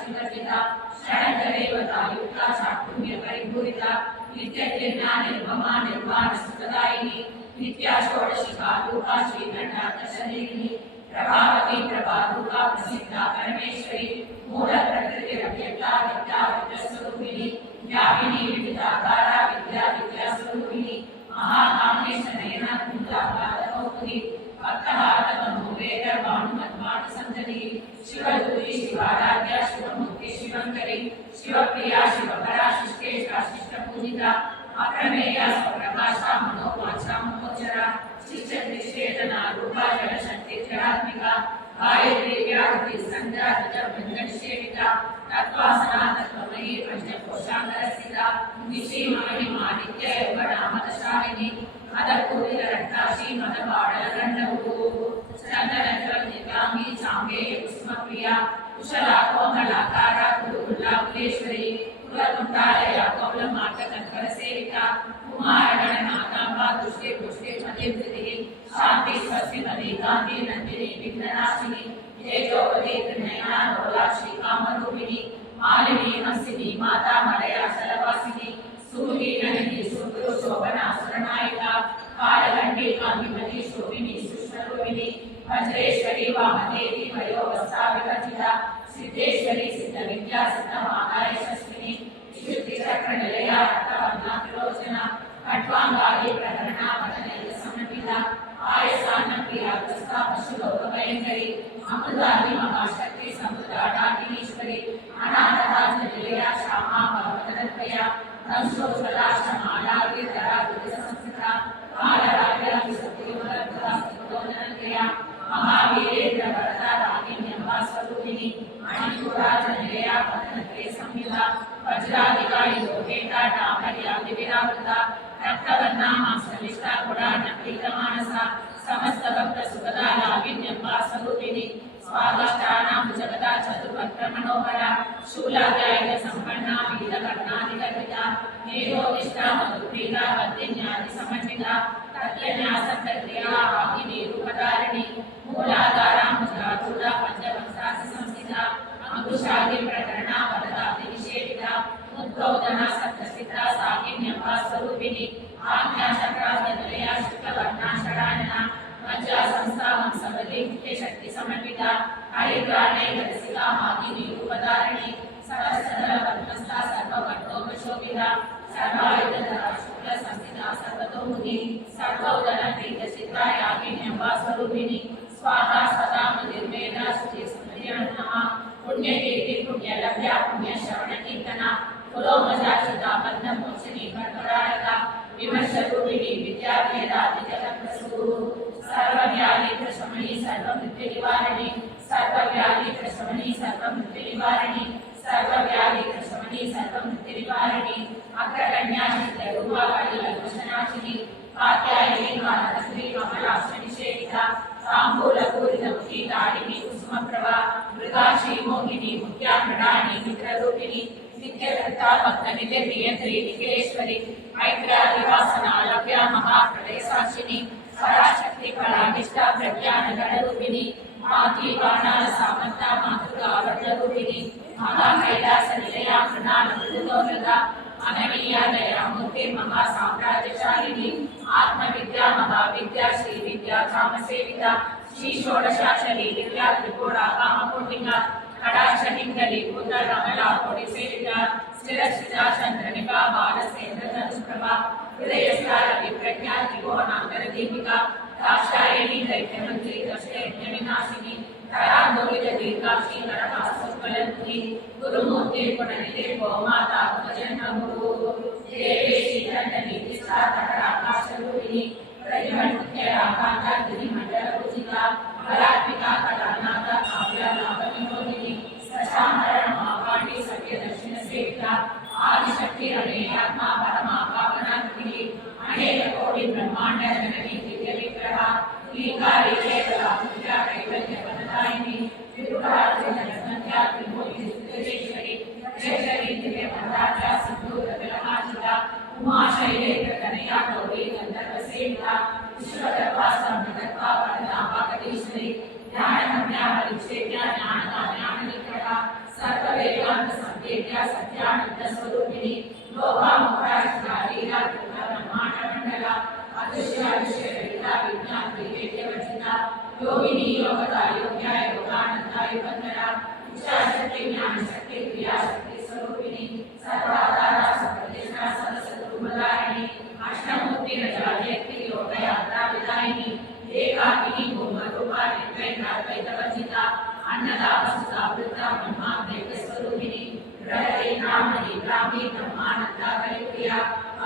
शिवर्जिता शरणदेवता युक्ता शाकुण्य परिपूरिता नित्यज्ञा निर्ममा निर्वाण सुखदायिनी नित्या षोडशिका रूपा श्रीकंठाकर्षणिनी प्रभावती प्रभारूपा प्रसिद्धा परमेश्वरी मूल प्रकृति अव्यक्ता विद्या विद्यास्वरूपिणी व्यापिनी विविधाकारा विद्या विद्यास्वरूपिणी महाकामेश नयना कुंता पादकौमुदी भक्तहारतमो वेद भानुमद्भानु संजनी शिवदूती शिवाराध्या शिवमूर्ति शिवंकरी शिवप्रिया शिवपरा शिष्टेशा शिष्टपूजिता अप्रमेया स्वप्रकाशा मनोवाचा मनोचरा शिष्टनिषेधना रूपा जलशक्ति जलात्मिका गायत्री व्याहृति संध्या जपंजन सेविता तत्वासना तत्वमयी पंचकोशांगरसिता निशि महिमा नित्य योगनामदशालिनी मदपूरित रक्ताशी मदबाडलगंडवू चंदनज्वलनिकामी चांगेय कुसुमप्रिया कुशला कोमलाकारा कुरुकुल्लाकुलेश्वरी कुलकुंडालया कौलमार्गकंकरसेविता कुमारगणनाथांबा दुष्टे पुष्टे मध्यवृतिः शांति स्वस्ति मदे गांधी नंदिनी विघ्ननाशिनी तेजोवती त्रिनयना लोलाक्षी कामरूपिणी मालिनी हंसिनी माता मलया शलवासिनी सूरी नलिनी सुगुरु शोभना सुरनायिका कालगंडी कामिमती शोभिनी सुष्मरूपिणी वज्रेश्वरी वामदेवी वयोवस्था विवर्जिता सिद्धेश्वरी सिद्ध विद्या सिद्ध माताय शस्विनी विशुद्धि चक्र निलया रक्तवर्णा त्रिलोचना खट्वांगाली प्रहरणा वदनैक समन्विता आयसान्न प्रिया प्रस्ता पशुलोक भयंकरी अमृताली महाशक्ति समुद्राडाकिनीश्वरी अनाथराज निलया श्यामा भवतनत्रया संशोषला शमालागी धरा दुर्गसंस्थिता कालराज्या विसत्योदरता सुतोदनत्रया महावीरेन्द्र वरदा रागिन्यंबा स्वरूपिणी मणिपुरा निलया पतनत्रे संयुता वज्राधिका योगेता डामर्या विविरावृता रक्तवर्णा मांसलिष्टा कुड़ा नक्रीत मानसा समस्त भक्त सुखदा लागिन्यंबा स्वरूपिणी स्वादिष्टानां जगदा चतुर्भक्त मनोहरा शूलाध्याय संपन्ना वीरकर्णादिगर्भिता नेरोदिष्टा मधुप्रीता वद्यन्यादि समन्विता तत्यन्यासक्रिया आगिनी रूपधारिणी मूलाधारा मुद्राधूरा पंचवंशासि संस्थिता अंकुशादि प्रकरणा वरदादि निषेधिता उद्बोधना सप्तस्थिता सागिन्यंबा स्वरूपिणी आज्ञा चक्राद्य निलया शुक्लवर्णा षडानना मज्जा संस्था हंसवली मुख्य शक्ति समन्विता हरिद्राणे रसिका मागिनी रूपधारिणी सहस्रदल पद्मस्था सर्ववर्णोपशोभिता सर्वायुधधरा शुक्ल संस्थिता सर्वतोमुखी सर्वोदन प्रीतचित्रा यागिन्यंबा स्वरूपिणी स्वाहा सदा निर्वेदा शुचि स्मृतिर्नमः पुण्यकीर्ति पुण्यलभ्या पुण्यश्रवण कीर्तना पुरोमजाचिता बद्धमोचनी कर्मरायका विमर्शरूपिणी विद्या वेदादि जगत्प्रसूः सर्वव्याधि प्रशमनी सर्वमृत्यु निवारिणी सर्वव्याधि प्रशमनी सर्वमृत्यु निवारिणी सर्वव्याधि प्रशमनी सर्वमृत्यु निवारिणी अग्रगण्या चित्तरूपा कलिलघोषनाशिनी कात्यायनी कालकत्री कमलाक्षनिषेविता ताम्बूलपूरितमुखी तारिणी कुसुमप्रभा मृगाक्षी मोहिनी मुख्या मृडानी मित्ररूपिणी नित्यकृता भक्तनिधिर्नियन्त्री निखिलेश्वरी ऐक्यादिवासना लभ्या महाप्रलयसाक्षिणी पराशक्ति फलानिष्ठा प्रज्ञानगणरूपिणी माती बाणाल सामन्ता मातृका वर्णरूपिणी महाकैलास निलया मृणालमृदुदोलदा अननीया दया मूर्ति महासाम्राज्यशालिनी आत्मविद्या महाविद्या श्री विद्या कामसेविता श्री षोडशाक्षरी दिव्या त्रिपुरा कामकोटिका कटाक्षहिंगली भूतकमला कोटिसेविता स्थिरस्थिता चंद्रनिका बालसेन्द्र धनुष्प्रभा हृदयस्तार विप्रज्ञा त्रिभुवनांतर दीपिका दाक्षायणी दैत्यमंत्री कष्टयज्ञविनाशिनी तरांदोलित दीर्घाक्षी नरकासुकलंकी गुरुमूर्ति गुणनिधि गोमाता भजनमु देवेशी दंडनी तिष्ठा तटराकाशरूपिणी प्रतिमन्मुख्यराकांता गिरिमण्डलपूजिता बलात्मिका कलानाथा काव्या नागविनोदिनी सशामरण महापाणी सत्यदर्शिनसेविता आदिशक्ति अनेकात्मा परमा पावनात्मिनी अनेक कोटि ब्रह्मांड जननी दिव्य विग्रहा लीकारी केवला पूजा कैवल्य वरदायिनी विरुद्धार्थ जनसंख्या त्रिमूर्ति सुरेश्वरी शेषरी दिव्य वरदाचा सिंधूर विलहाजिता उमा शैलेन्द्र कनया गौरी गंधर्व सेविता विश्वदर्भासा मृगत्वा वरदाम्बा कटीश्वरी ज्ञानगम्या परिच्छेद्या ज्ञानदा ज्ञाननिकटा सर्ववेद वीर्य सत्यानंद स्वरूपिणी लोभामुखराजीरा ब्रह्मांड मंडला अदृश्य अदृश्य रहिता विज्ञान विवेकवचिता योगिनी योगदा योग्या योगानंदा युगंधरा इच्छा शक्ति ज्ञान शक्ति क्रिया शक्ति स्वरूपिणी सर्वाधारा सर्वदेशा सरस्वती अष्टमूर्ति रजायत्री योगयात्रा विदायिनी एकाकिनी भूमरूपा निर्वैनाद्वैतवचिता अन्नदा वसुधा वृद्धा ब्रह्मा स्वरूपिणी हृदय ब्राह्मणी ब्राह्मी ब्रह्मानंदा कलिप्रिया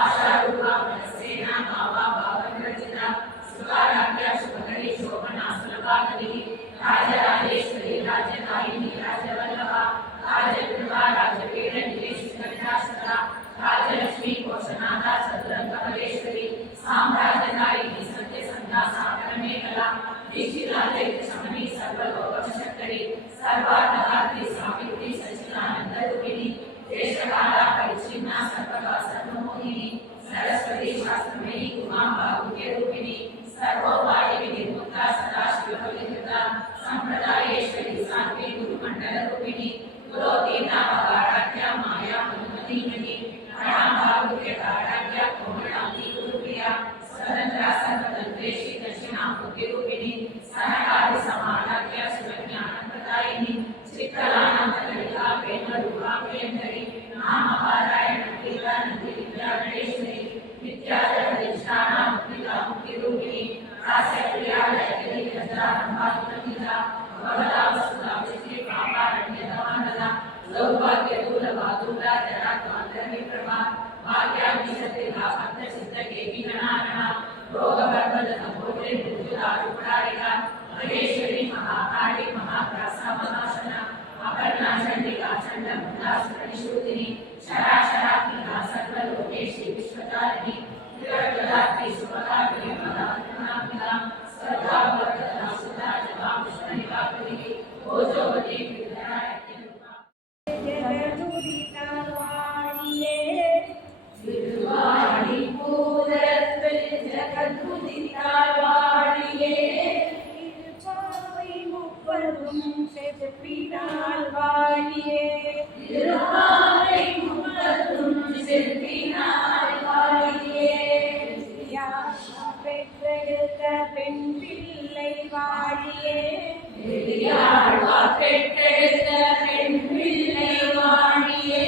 आशारूपा मनस्सेना भावा भावनरचिता सुखाराध्या शुभकरी शोभना सुलभागरी राजराजेश्वरी राजदायिनी राजवल्लभा राजकृपा राजपीठ निवेशिता राजलक्ष्मी कोशनादा चतुरंगमलेश्वरी साम्राज्यदायिनी सत्यसंधा सागरमेखला दीक्षितालय शमनी सर्वलोकशक्करी सर्वार्थदात्री सावित्री सच्चिदानंदरूपिणी देशकाला परिच्छिन्ना सर्वगा सर्वमोहिनी सरस्वती शास्त्रमयी उमांबा गुह्यरूपिणी सर्वोपायि निर्मुक्ता सदाशिवफलिता संप्रदायेश्वरी साध्वी गुरुमण्डलरूपिणी कुलोतीर्णावगाढ्या माया मनुमतीमयी प्रणाभागुह्यकाढ्या कोमलांगी गुरुप्रिया स्वतंत्रा सर्वतंत्रेशी दक्षिणामूर्तिरूपिणी सनकादि समानाख्या शिवज्ञानप्रदायिनी श्रीकलानंदललिता प्रेमरूपा प्रियंकरी नामपारायण प्रीता नंदी विद्या गणेश्वरी विद्याधरधिष्ठाना मुक्तिका मुक्तिरूपिणी रास्यप्रिया लयकरी गजरारंभातुलकिता भवदा वसुधा विश्री प्रापारण्यतमानदा सौभाग्यदूलभादूला जरात्मान्तरविप्रभा भाग्याभिषतिका भक्तचित्तकेपि गणागणा रोगवर्धनभोजे मृत्युदारुपडारिका महेश्वरी महाकाली महाप्रासा महाशना अपर्णा चंडिका चंडमुण्डासुरनिषूदिनी शराशरात्मिका सर्वलोकेशी विश्वतारिणी विरक्तदात्री सुभगा प्रियमदात्मनात्मिका सर्वावर्तना सुधा जगा विष्णुनिकाकुलिकी ओजोवती विद्यायतिरूपा திருவாடி பூதத்தில் ஜகதுதித்தாழ்வாழியே திருப்பாவை முப்பதும் செதுப்பினாள் வாழியே திருவாவை முப்பதும் செதுப்பினாள் வாழியே பெற்றெடுத்த பெண் பிள்ளை வாழியே பெரியாழ்வா பெற்றெடுத்த பெண் பிள்ளை வாழியே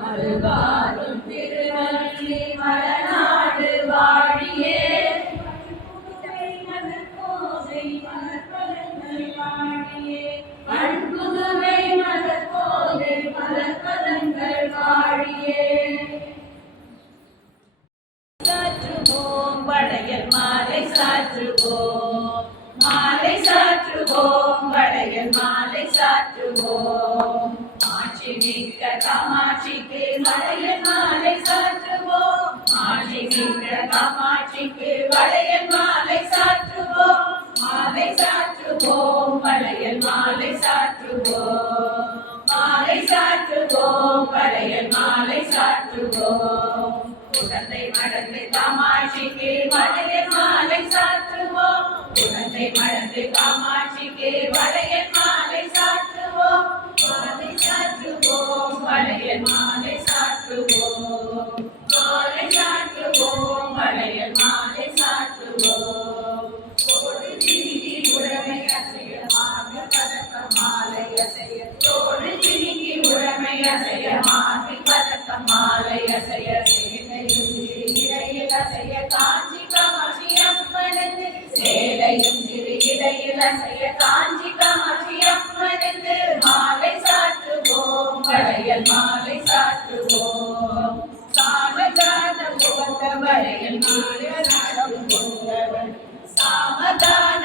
அருகாரும் திருவள்ளி மலநாடு வாழியே பண்புதுவை மலர்கோதை மலர்பதங்கள் வாழியே சாற்றுவோம் வளையல் மாலை சாற்றுவோம் மாலை சாற்றுவோம் வளையல் மாலை சாற்றுவோம் ஆட்சி மிக்க காமாட்சிக்கு வளையல் மாலை சாற்றுவோம் ஆட்சி மிக்க காமாட்சிக்கு வளையல் மாலை சாற்றுவோம் மாலை சாற்றுவோம் வளையல் மாலை சாற்றுவோம் மாலை சாற்றுவோம் வளையல் மாலை சாற்றுவோம் குழந்தை மடந்தை காமாட்சிக்கு வளையல் மாலை சாற்றுவோம் குழந்தை மடந்தை காமாட்சிக்கு வளையல் மாலை சாற்றுவோம் மாலை சாற்றுவோம் வளையல் மாலை சாற்றுவோம் மாலை சாற்றுவோம் வளையல் மாலை சாற்றுவோம் தோடு திரிகி உடமை அசைய மாக பதக்க மாலை அசைய தோடு திரிகி உடமை அசைய மாகி பதக்க மாலை அசைய சேலையும் சிறு இடையில் அசைய காஞ்சி காமாட்சி அம்மனுக்கு சேலையும் சிறு இடையில் அசைய காஞ்சி காமாட்சி அம்மனுக்கு மாலை சாற்றுவோம் வளையல் மாலை சாற்றுவோம் சாமதான முகத்த வளையல் மாலை சாற்றுவோம் சாமதான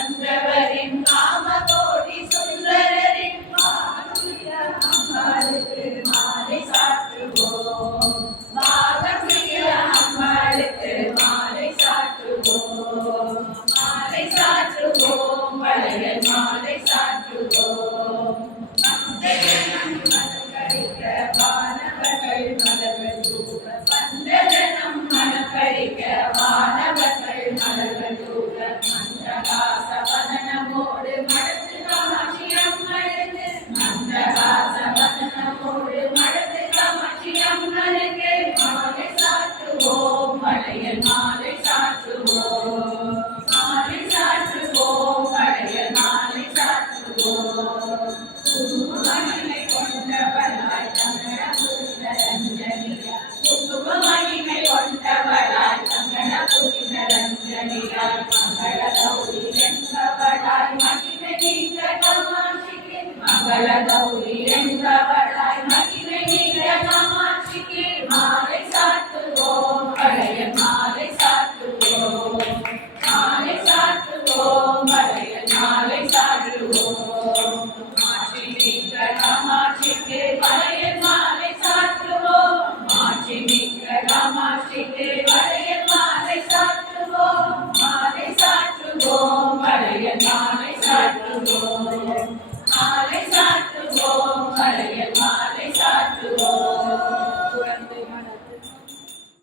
வந்தவரின் காமகோடி சுந்தரரின் பாகம்பிரிய அம்பாளுக்கு மாலை சாற்றுவோம். பாகம்பிரிய அம்பாளுக்கு மாலை சாற்றுவோம். மாலை சாற்றுவோம், வளையல் மாலை சாற்றுவோம். வந்தஜனம் மனக்கழிக்க வானவர்கள் மலர்கள் தூக்க. வந்தஜனம் மனக்கழிக்க வானவர்கள் மலர்கள் தூக்க. மந்தகாச வதனமோடு மடத்து காமாட்சி அம்மனுக்கு. மந்தகாச வதனமோடு மடத்து காமாட்சி அம்மனுக்கு மாலை சாற்றுவோம், வளையல் மாலை சாற்றுவோம். மாலை சாற்றுவோம், வளையல் மாலை சாற்றுவோம். குங்குமமணிமை கொண்டவளாய் கங்கண புரிதரஞ்சனியாய். குங்குமமணிமை கொண்டவளாய் கங்கண புரிதரஞ்சனியாய். மங்கள கௌரி என்பவளாய் மகிமை நீங்க காமாட்சிக்கு. மங்கள கௌரி என்பவளாய் மகிமை நீங்க காமாட்சிக்கு மாலை சாற்றுவோம், வளையல் மாலை சாற்றுவோம். மாலை சாற்றுவோம், வளையல் மாலை சாற்றுவோம். மாட்சி மிக்க காமாட்சிக்கு வளையல் மாலை சாற்றுவோம். மாட்சி மிக்க காமாட்சிக்கு வளையல் மாலை சாற்றுவோம். மாலை சாற்றுவோம், வளையல் மாலை சாற்றுவோம்.